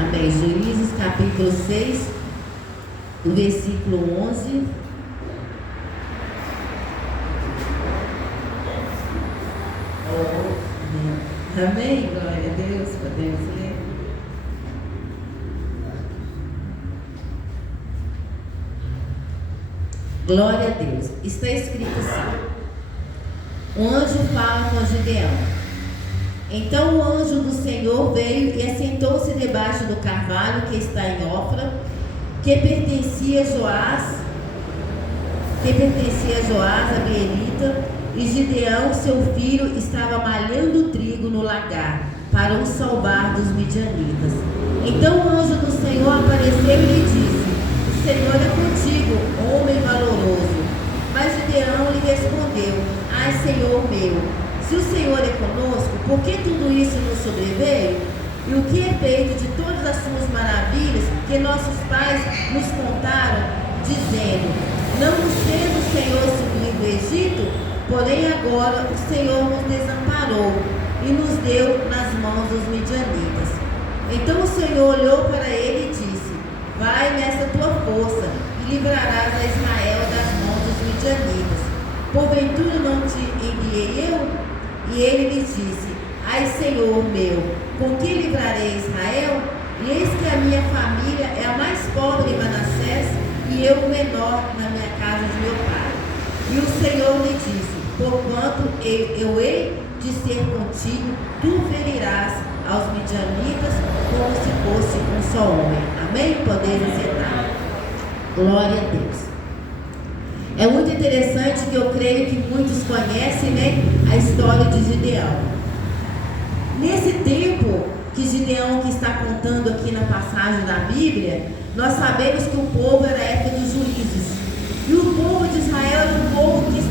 Amém. Juízes capítulo 6, do versículo 11. Amém. Glória a Deus. Podemos ler. Glória a Deus. Está escrito assim: o anjo fala com Gideão. Então o anjo do Senhor veio e assentou-se debaixo do carvalho que está em Ofra, que pertencia a Joás, a Beerita, e Gideão, seu filho, estava malhando trigo no lagar, para o salvar dos midianitas. Então o anjo do Senhor apareceu e lhe disse: o Senhor é contigo, homem valoroso. Mas Gideão lhe respondeu: ai, Senhor meu, se o Senhor é conosco, por que tudo isso nos sobreveio? E o que é feito de todas as suas maravilhas que nossos pais nos contaram, dizendo: não nos fez o Senhor subir do Egito? Porém agora o Senhor nos desamparou e nos deu nas mãos dos midianitas. Então o Senhor olhou para ele e disse: vai nessa tua força e livrarás a Israel das mãos dos midianitas. Porventura não te enviei eu? E ele lhe disse: ai, Senhor meu, com que livrarei Israel? E eis que a minha família é a mais pobre em Manassés, e eu o menor na minha casa de meu pai. E o Senhor lhe disse: porquanto eu hei de ser contigo, tu ferirás aos midianitas como se fosse um só homem. Amém? Podeis sentar. Glória a Deus. É muito interessante, que eu creio que muitos conhecem, né, a história de Gideão. Nesse tempo que Gideão que está contando aqui na passagem da Bíblia, nós sabemos que o povo era a época dos juízes. E o povo de Israel era um povo que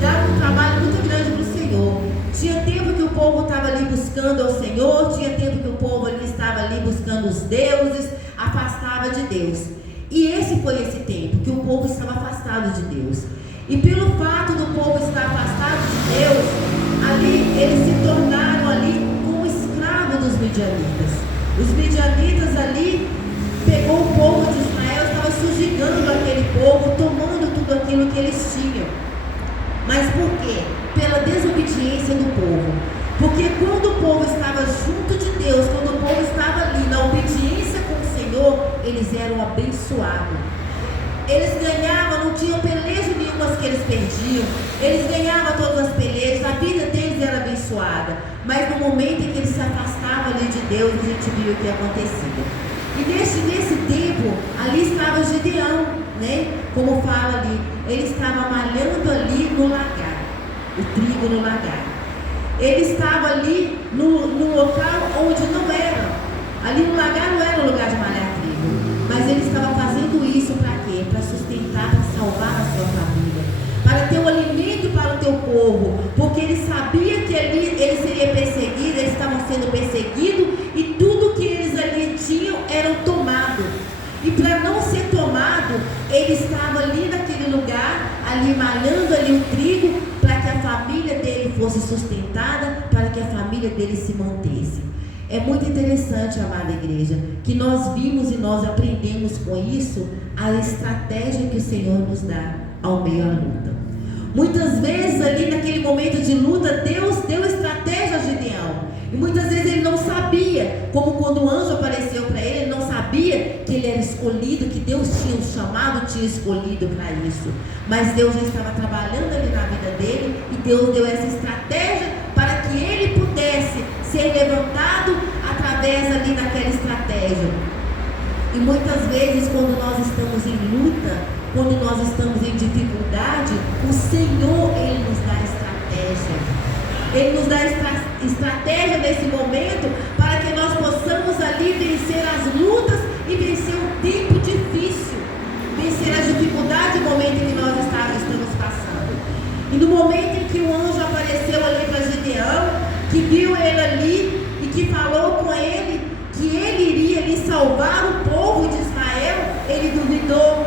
dava um trabalho muito grande para o Senhor. Tinha tempo que o povo estava ali buscando ao Senhor, tinha tempo que o povo ali estava ali buscando os deuses, afastava de Deus. E esse foi esse tempo que o povo estava afastado de Deus. E pelo fato do povo estar afastado de Deus, ali eles se tornaram ali como escravos dos midianitas. Os midianitas ali pegou o povo de Israel, estava sujigando aquele povo, tomando tudo aquilo que eles tinham. Mas por quê? Pela desobediência do povo. Porque quando o povo estava junto de Deus, quando o povo estava ali na obediência com o Senhor, eles eram abençoados. Eles ganhavam, não tinham peleja nenhuma que eles perdiam. Eles ganhavam todas as pelejas, a vida deles era abençoada. Mas no momento em que eles se afastavam ali de Deus, a gente viu o que acontecia. E nesse tempo, ali estava Gideão, né? Como fala ali, ele estava malhando ali no lagar, o trigo no lagar. Ele estava ali no local onde não era. Ali no lagar não era o lugar de malhar trigo. Mas ele estava fazendo isso para quê? Para sustentar, para salvar a sua família. Para ter um alimento para o teu povo. Porque ele sabia que ali ele seria perseguido, eles estavam sendo perseguidos. E tudo que eles ali tinham era tomado. E para não ser tomado, ele estava ali naquele lugar, ali malhando ali o trigo, para que a família dele fosse sustentada, para que a família dele se mantesse. É muito interessante, amada igreja, que nós vimos e nós aprendemos com isso a estratégia que o Senhor nos dá ao meio à luta. Muitas vezes ali naquele momento de luta, Deus deu estratégia a Gideão. E muitas vezes ele não sabia, como quando o anjo apareceu para ele, ele não sabia que ele era escolhido, que Deus tinha o chamado, tinha escolhido para isso. Mas Deus já estava trabalhando ali na vida dele, e Deus deu essa estratégia para que ele pudesse ser levantado através ali daquela estratégia. E muitas vezes quando nós estamos em luta, quando nós estamos em dificuldade, o Senhor, Ele nos dá estratégia. Ele nos dá estratégia nesse momento para que nós possamos ali vencer as lutas e vencer o tempo difícil, vencer as dificuldades no momento em que nós estamos passando. E no momento em que o anjo apareceu ali para Gideão, que viu ele ali e que falou com ele que ele iria ali salvar o povo de Israel, ele duvidou.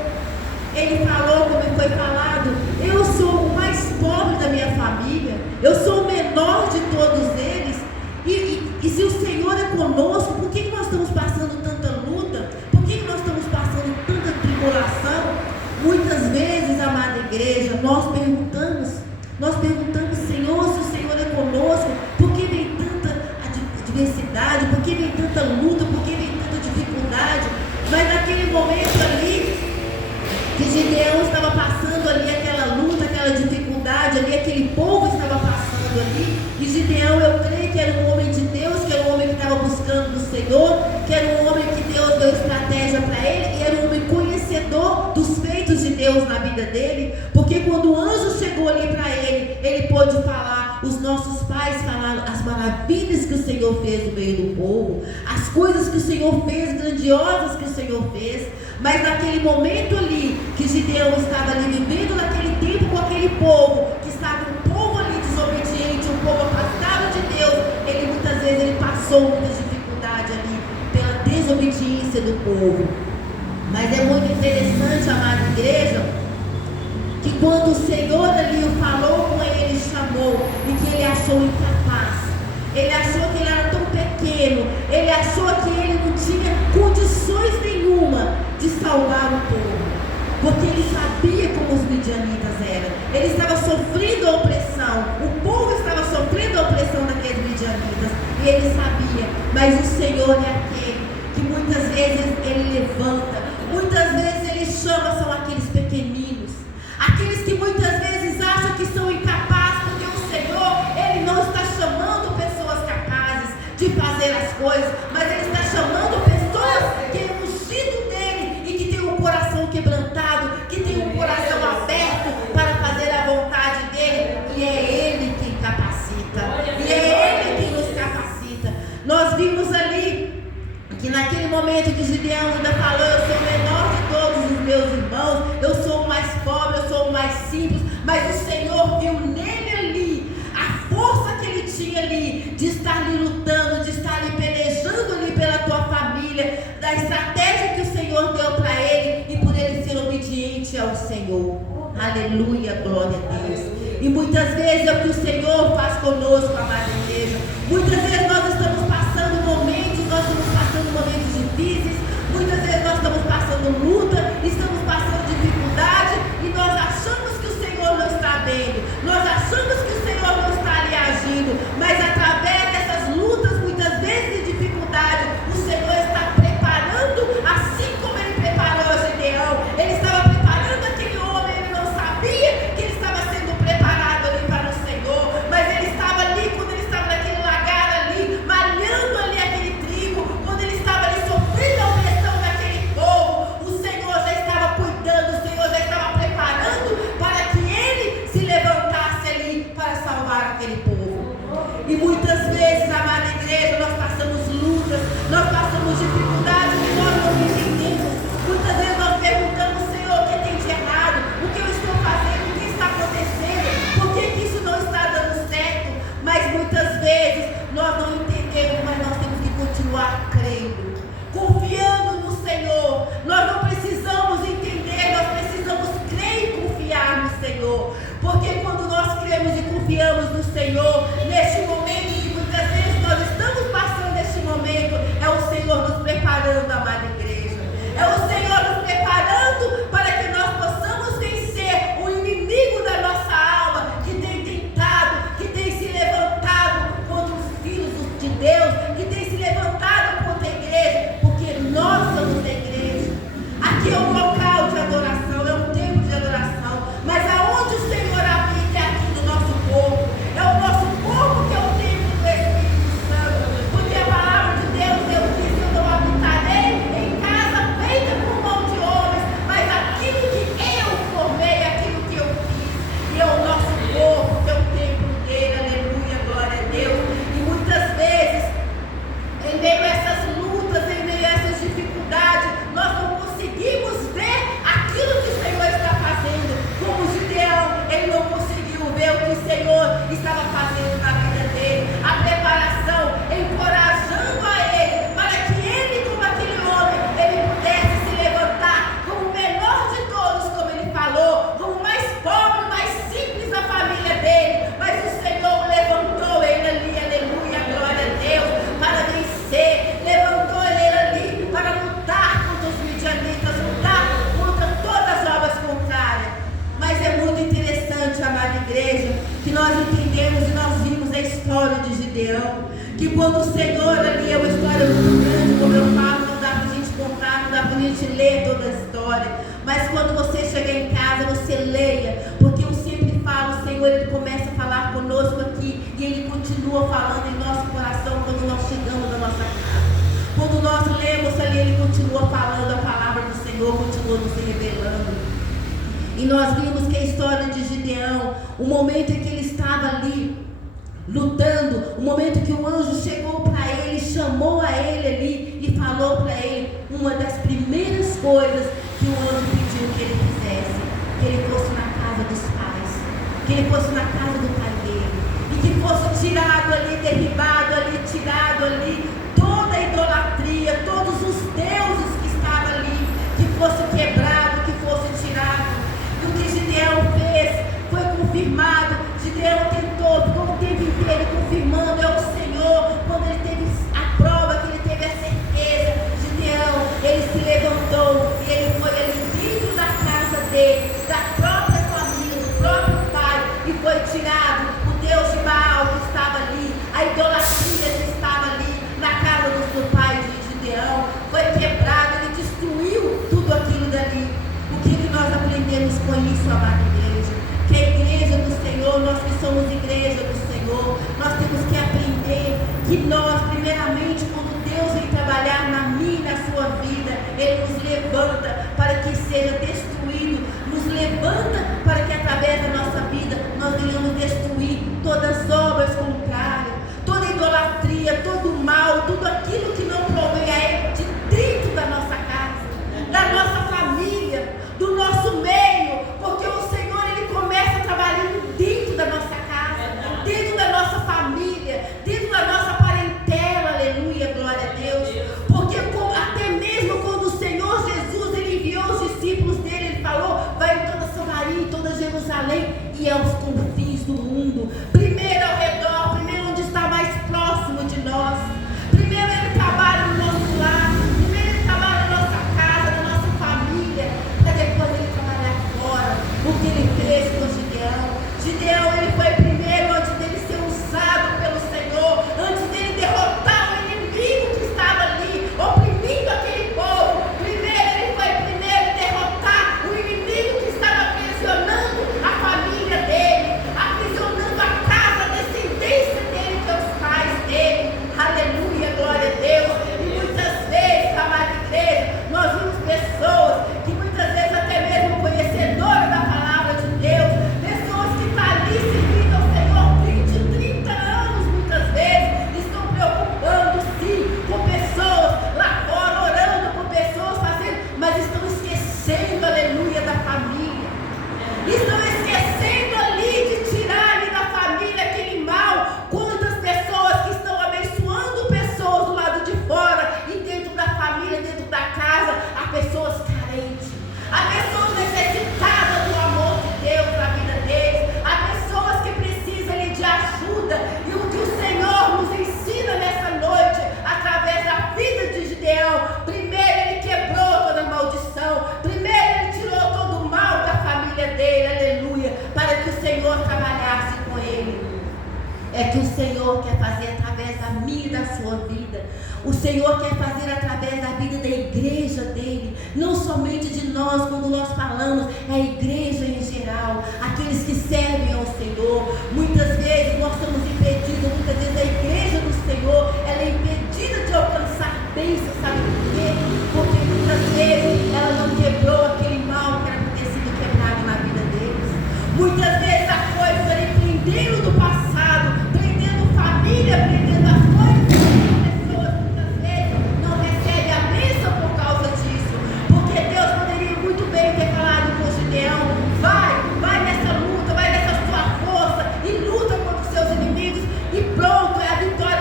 Ele falou, como foi falado: eu sou o mais pobre da minha família, eu sou o menor de todos eles, e se o Senhor é conosco, por que nós estamos passando tanta Senhor, que era um homem que Deus deu estratégia para ele, e era um homem conhecedor dos feitos de Deus na vida dele, porque quando o anjo chegou ali para ele, ele pôde falar, os nossos pais falaram as maravilhas que o Senhor fez no meio do povo, as coisas que o Senhor fez, grandiosas que o Senhor fez. Mas naquele momento ali, que Gideão estava ali vivendo naquele tempo com aquele povo, que estava um povo ali desobediente, um povo afastado de Deus, ele muitas vezes ele passou muita dificuldade ali, pela desobediência do povo. Mas é muito interessante, amada igreja, que quando o Senhor ali o falou com ele, chamou, e que ele achou incapaz, ele achou que ele era tão pequeno, ele achou que ele não tinha condições nenhuma de salvar o povo, porque ele sabia como os midianitas eram, ele estava sofrendo a opressão, o povo estava sofrendo a opressão daqueles midianitas, e ele sabia. Mas o Senhor é aquele que muitas vezes ele levanta, muitas vezes ele chama, são aqueles pequeninos, aqueles que muitas vezes acham que são incapazes, porque o Senhor, ele não está chamando pessoas capazes de fazer as coisas, mas ele está chamando pessoas que é ungido dele e que tem um coração quebrantado, que tem um coração aberto para fazer a vontade dele, e é ele quem capacita, e é ele quem nos capacita. Nós vimos ali que naquele momento que Gideão ainda falou, eu sou o menor de todos os meus irmãos, eu sou o mais pobre, eu sou o mais simples, mas o Senhor viu nele ali a força que ele tinha ali, de estar ali lutando, de estar ali pelejando ali pela tua família, da estratégia que o Senhor deu para ele, e por ele ser obediente ao Senhor. Aleluia, glória a Deus. E muitas vezes é o que o Senhor faz conosco, amada igreja. Muitas vezes nós estamos passando momentos, nós estamos passando momentos difíceis, muitas vezes nós estamos passando luta, estamos passando dificuldade, e nós achamos que o Senhor não está vendo, nós achamos que o Senhor não está ali agindo, mas através dessas lutas, muitas vezes de dificuldade, o Senhor está preparando, assim como ele preparou Gideão. Ele estava preparando aquele homem, ele não sabia que ele estava sendo preparado ali para o Senhor, mas ele estava ali, quando ele estava naquele lagar ali, malhando ali aquele trigo, quando ele estava ali sofrendo a opressão daquele povo, o Senhor já estava cuidando, o Senhor já estava preparando para que ele se levantasse ali para salvar aquele povo. E muitas vezes, amada igreja, nós passamos lutas, nós passamos dificuldades que nós não entendemos. Muitas vezes nós perguntamos, Senhor, o que tem de errado? O que eu estou fazendo? O que está acontecendo? Por que isso não está dando certo? Mas muitas vezes nós não entendemos, mas nós temos que continuar crendo, confiando no Senhor. Nós não precisamos entender, nós precisamos crer e confiar no Senhor, porque quando nós cremos e confiamos no Senhor, neste momento que muitas vezes nós estamos passando este momento, é o Senhor nos preparando, amada igreja, é o Senhor nos preparando para que nós possamos vencer o inimigo da nossa alma, que tem tentado, que tem se levantado contra os filhos de Deus, que tem se levantado contra a igreja, porque nós somos a igreja. Aqui é um local de adoração, é um templo de adoração, mas aonde o Senhor habita é aqui no nosso corpo, é o nosso corpo que é o templo do Espírito Santo, porque a palavra de Deus diz: eu não habitarei em casa feita por mão de homens, mas aquilo que eu formei, aquilo que eu fiz, e é o nosso corpo que é o templo dele. Aleluia, glória a Deus. E muitas vezes, em meio a essas lutas, em meio a essas dificuldades, nós não conseguimos ver aquilo que o Senhor está fazendo. Como Gideão, ele não conseguiu ver o que o Senhor estava fazendo na vida dele, a preparação, encorajando a ele, para que ele, como aquele homem, ele pudesse se levantar como o menor de todos, como ele falou, como o mais pobre, o mais simples da família dele. Mas o Senhor levantou ele ali, aleluia, glória a Deus, para vencer, levantou ele ali para lutar contra os midianitas, lutar contra todas as obras contrárias. Mas é muito interessante, amada igreja, que nós entendemos e nós vimos a história de Gideão, que quando o Senhor ali, é uma história muito grande, como eu falo, não dá para a gente contar, não dá para a gente ler toda a história, mas quando você chegar em casa, você leia, porque eu sempre falo, o Senhor, ele começa a falar conosco aqui, e ele continua falando em nosso coração quando nós chegamos na nossa casa. Quando nós lemos ali, ele continua falando, a palavra do Senhor continua nos revelando. E nós vimos que a história de Gideão, o momento em que ele estava ali lutando, o momento que o anjo chegou para ele, chamou a ele ali e falou para ele uma das primeiras coisas que o anjo pediu que ele fizesse, que ele fosse na casa dos pais, que ele fosse na casa do pai dele, e que fosse tirado ali, derribado ali, tirado ali toda a idolatria, todos os deuses que estavam ali, que fosse quebrado, que fosse tirado. E o que Gideão fez foi confirmado. Gideão tentou, ficou o tempo inteiro confirmando, é o Senhor. Quando ele teve a prova, que ele teve a certeza, Gideão, ele se levantou e ele foi ali dentro da casa dele, da própria família, do próprio pai, e foi tirado o Deus de Baal que estava ali, a idolatria que estava ali na casa do pai de Gideão, foi quebrado, ele destruiu tudo aquilo dali. O que nós aprendemos com isso, amada igreja? Que a igreja do Senhor, nós que somos igreja do Senhor, nós temos que aprender que nós, primeiramente, quando Deus vem trabalhar na minha e na sua vida, Ele nos levanta para que seja destruído, nos levanta para que através da nossa vida nós venhamos destruir todas as obras contrárias, toda idolatria, todo o mal, tudo aquilo que não provém a Ele de dentro da nossa casa, da nossa família, do nosso meio, porque o Senhor, Ele começa trabalhando dentro da nossa casa, dentro da nossa família, dentro da nossa parentela, aleluia, glória a Deus, porque até mesmo quando o Senhor Jesus, Ele enviou os discípulos dele, Ele falou, vai em toda Samaria, em toda Jerusalém e aos confins do mundo, primeiro ao redor, primeiro onde está mais próximo de nós, primeiro Ele trabalha no nosso lar, primeiro Ele trabalha na nossa casa, na nossa família, para depois Ele trabalhar fora. O que Ele fez com Gideão? Gideão, ele foi primeiro antes dele ser usado pelo Senhor, antes dele derrotar o inimigo que estava ali, oprimindo aquele povo. Primeiro ele foi primeiro derrotar o inimigo que estava aprisionando a família dele, aprisionando a casa, a descendência dele, que é os pais dele. Aleluia, glória a Deus. E muitas vezes, amada igreja, nós vimos pessoas que muitas vezes até mesmo conhecedoras da palavra de Deus, pessoas que estão ali servindo ao Senhor 20, 30 anos, muitas vezes, estão preocupando-se com pessoas lá fora, orando por pessoas, fazendo, mas estão esquecendo, aleluia, da família. Estão esquecendo ali de tirar ali da família aquele mal. Quantas pessoas que estão abençoando pessoas do lado de fora e dentro da família, dentro da casa, há pessoas carentes, há pessoas necessitadas do amor de Deus na vida deles, há pessoas que precisam ali de ajuda. E o que o Senhor nos ensina nessa noite, através da vida de Gideão, primeiro ele quebrou toda a maldição, primeiro ele tirou todo o mal da família dele, aleluia, para que o Senhor trabalhasse com ele. É que o Senhor quer fazer através da minha e da sua vida. O Senhor quer fazer através da vida da igreja dele, não somente de nós, quando nós falamos, é a igreja em geral, aqueles que servem ao Senhor. Muitas vezes nós somos impedidos, muitas vezes a igreja do Senhor, ela é impedida de alcançar bênçãos, sabe por quê? Porque muitas vezes ela não quebrou aquele mal que era para ter sido quebrado na vida deles. Muitas vezes a coisa ali prendendo do passado, prendendo família, prendendo as coisas, as pessoas muitas vezes não recebem a bênção por causa disso, porque Deus poderia muito bem ter falado com Gideão, vai nessa luta, vai nessa sua força e luta contra os seus inimigos e pronto, é a vitória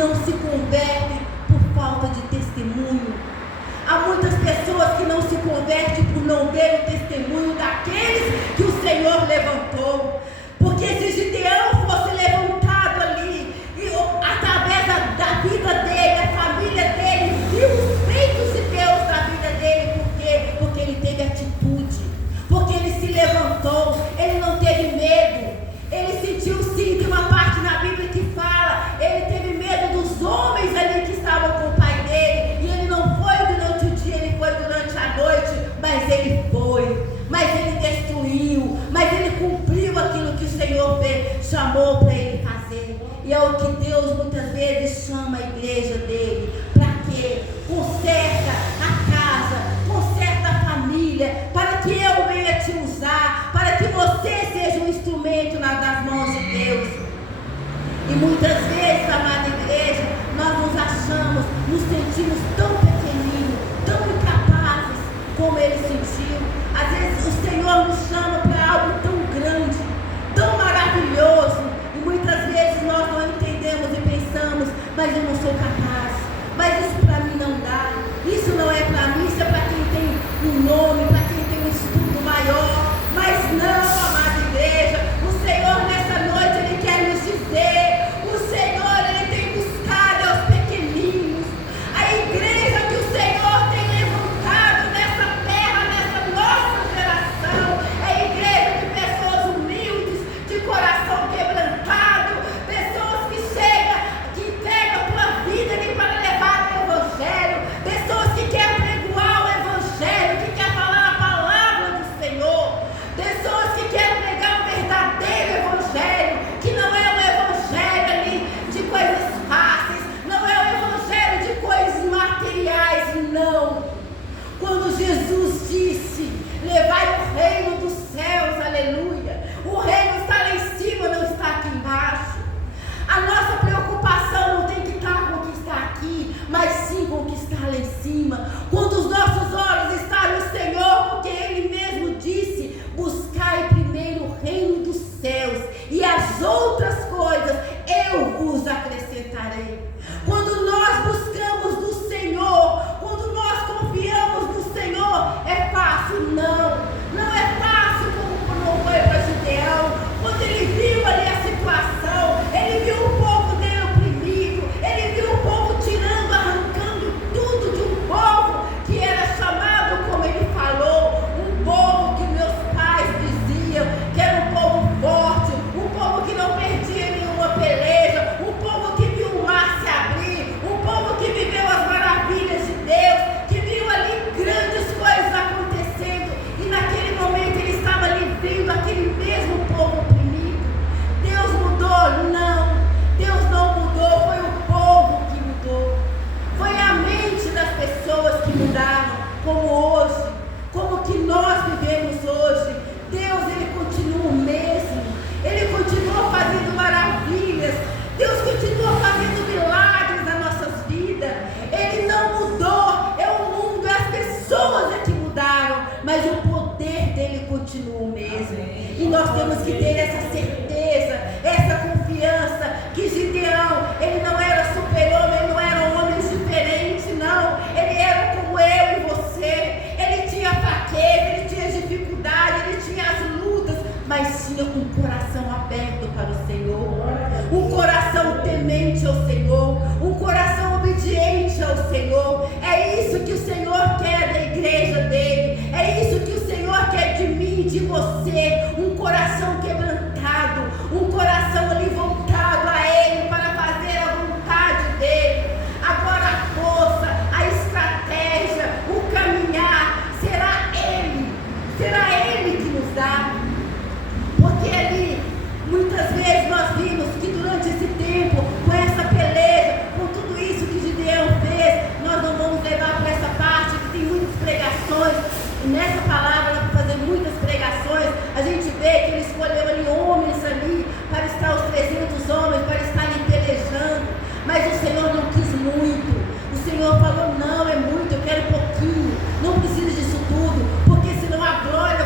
não se convertem por falta de testemunho. Há muitas pessoas que não se convertem por não ver o testemunho daqueles que o Senhor levantou. Porque se Gideão fosse levantado ali, e através da vida dele, a família dele viu os feitos de Deus na vida dele. Por quê? Porque ele teve atitude, porque ele se levantou, ele não teve medo. Ele sentiu sim, tem uma parte na Bíblia que fala, ele teve medo dos homens ali que estavam com o pai dele, e ele não foi durante o dia, ele foi durante a noite, mas ele foi, mas ele destruiu, mas ele cumpriu aquilo que o Senhor chamou para ele fazer. E é o que Deus muitas vezes chama a igreja dele, para quê? Conserta a casa, conserta a família, para que eu venha te usar, para que você seja um instrumento nas mãos de Deus. E muitas vezes, amada igreja, nós nos achamos, nos sentimos tão pequeninos, tão incapazes como ele sentiu. Às vezes o Senhor nos chama para algo tão grande, tão maravilhoso, e muitas vezes nós não entendemos e pensamos, mas eu não sou capaz, mas isso para mim não dá, isso não é para mim, isso é para quem tem um nome, para quem tem um estudo maior. Mas não, amada igreja, o Senhor nessa noite, Ele quer nos dizer, o Senhor, Ele tem buscado aos pequeninos, a igreja que o Senhor tem levantado nessa terra, nessa nossa geração, é a igreja de pessoas humildes, de coração quebrantado, pessoas que chegam, que entregam a sua vida ali para levar o Evangelho, pessoas que querem pregoar o Evangelho, que querem falar a palavra do Senhor, pessoas que querem pregar o verdadeiro Evangelho, que não é o Evangelho ali de coisas fáceis, não é o Evangelho de coisas materiais, não. Quando Jesus disse, levai o reino dos céus, aleluia, o reino está lá em cima, não está aqui embaixo. A nossa preocupação não tem que estar com o que está aqui, mas sim com o que está lá em cima. Quando os nossos olhos estão no Senhor, porque Ele mesmo disse, buscai primeiro o reino dos céus, e as outras coisas eu vos acrescentarei. Quando nós buscamos do Senhor, quando nós confiamos no Senhor, é fácil? Não, não é fácil como não foi para Gideão. Quando ele viu ali a situação, ele viu o povo dele oprimido, ele viu o povo tirando, arrancando tudo de um povo que era chamado, como ele falou, um povo que meus pais diziam que era um povo forte, um povo que não perdia nenhuma peleja, um povo que viu o mar se abrir, um povo que viveu as maravilhas de Deus, que viu ali grandes coisas acontecendo, e naquele momento ele estava ali vendo aquele mesmo povo oprimido. Deus mudou? Não, Deus não mudou, foi o povo que mudou, foi a mente das pessoas que mudaram, como hoje, como que nós vivemos hoje. Deus, Ele continua o mesmo, Ele continua fazendo maravilhas, Deus continua fazendo milagres nas nossas vidas, Ele não mudou, é o mundo, é as pessoas que mudaram, mas o poder dele continua o mesmo. E nós temos que ter essa certeza, essa confiança, que Gideão, ele não era super-homem, ele não era um homem diferente, não, ele era como eu e você, ele tinha fraqueza, ele tinha dificuldade, ele tinha as lutas, mas tinha um coração aberto para o Senhor, um coração temente ao Senhor, um coração obediente ao Senhor. É isso que o Senhor quer da igreja dele, é isso que o Senhor quer de mim, de você, um coração quebrantado, um coração ali voltado a Ele, para fazer a vontade dele. Agora a força, a estratégia, o caminhar, será Ele que nos dá. Porque ali, muitas vezes nós vimos que durante esse tempo, com essa peleja, com tudo isso que Gideão fez, nós não vamos levar para essa parte que tem muitas pregações, e nessa palavra dá para fazer muitas pregações. A gente vê que ele escolheu ali homens ali, para estar os 300 homens, para estar ali pelejando, mas o Senhor não quis muito. O Senhor falou, não, é muito, eu quero pouquinho, não precisa disso tudo, porque senão a glória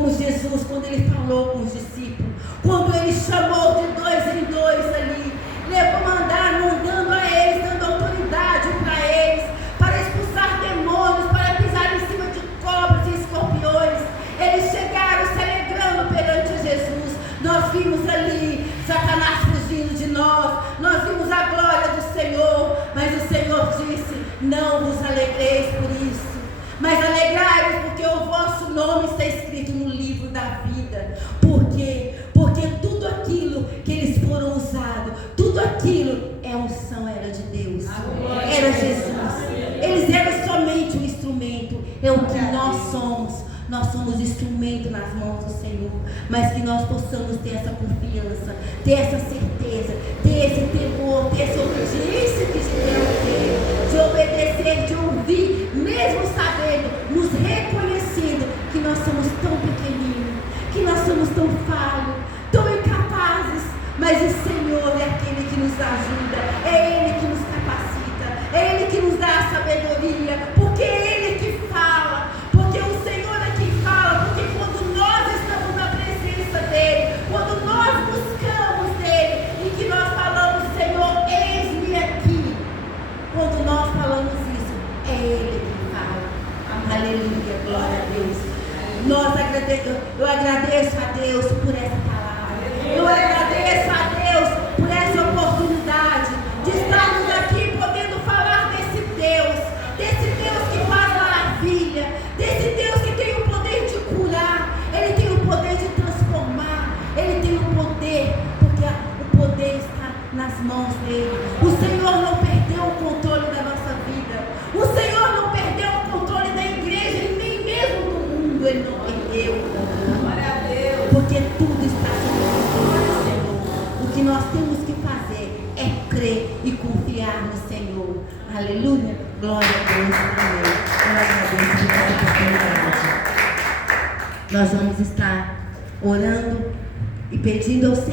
como Jesus, quando ele falou com os discípulos, quando ele chamou de 2 em 2 ali, mandando a eles, dando autoridade para eles, para expulsar demônios, para pisar em cima de cobras e escorpiões. Eles chegaram se alegrando perante Jesus. Nós vimos ali Satanás fugindo de nós vimos a glória do Senhor, mas o Senhor disse: não vos alegreis por isso, mas alegrai-vos porque o vosso nome está escrito no livro da vida. Por quê? Porque tudo aquilo que eles foram usados, tudo aquilo é unção, era de Deus, era Jesus. Eles eram somente um instrumento, é o que nós somos. Nós somos instrumento nas mãos do Senhor, mas que nós possamos ter essa confiança, ter essa certeza, ter esse temor, ter essa obediência que devemos ter, de obedecer, de ouvir, mesmo sabendo, nos reconhecendo que nós somos tão pequeninos, que nós somos tão falhos, tão incapazes, mas o Senhor é aquele que nos ajuda, é Ele que nos capacita, é Ele que nos dá a sabedoria, porque é Ele que fala, porque o Senhor é quem fala, porque quando nós estamos na presença dEle, quando nós buscamos dEle, e que nós falamos: Senhor, eis-me aqui, quando nós falamos isso, é Ele que fala. Aleluia, glória a Deus. Eu agradeço a Deus por essa palavra, eu agradeço a Deus por essa oportunidade de estarmos aqui podendo falar desse Deus que faz maravilha, desse Deus que tem o poder de curar, Ele tem o poder de transformar, Ele tem o poder, porque o poder está nas mãos dEle. O Senhor não perdeu o controle da nossa vida, o Senhor não perdeu o controle da igreja e nem mesmo do mundo, Ele não perdeu o controle, porque tudo está sob o controle do Senhor. O que nós temos que fazer é crer e confiar no Senhor. Aleluia, glória a Deus. Eu agradeço por essa oportunidade. Nós vamos estar orando e pedindo ao Senhor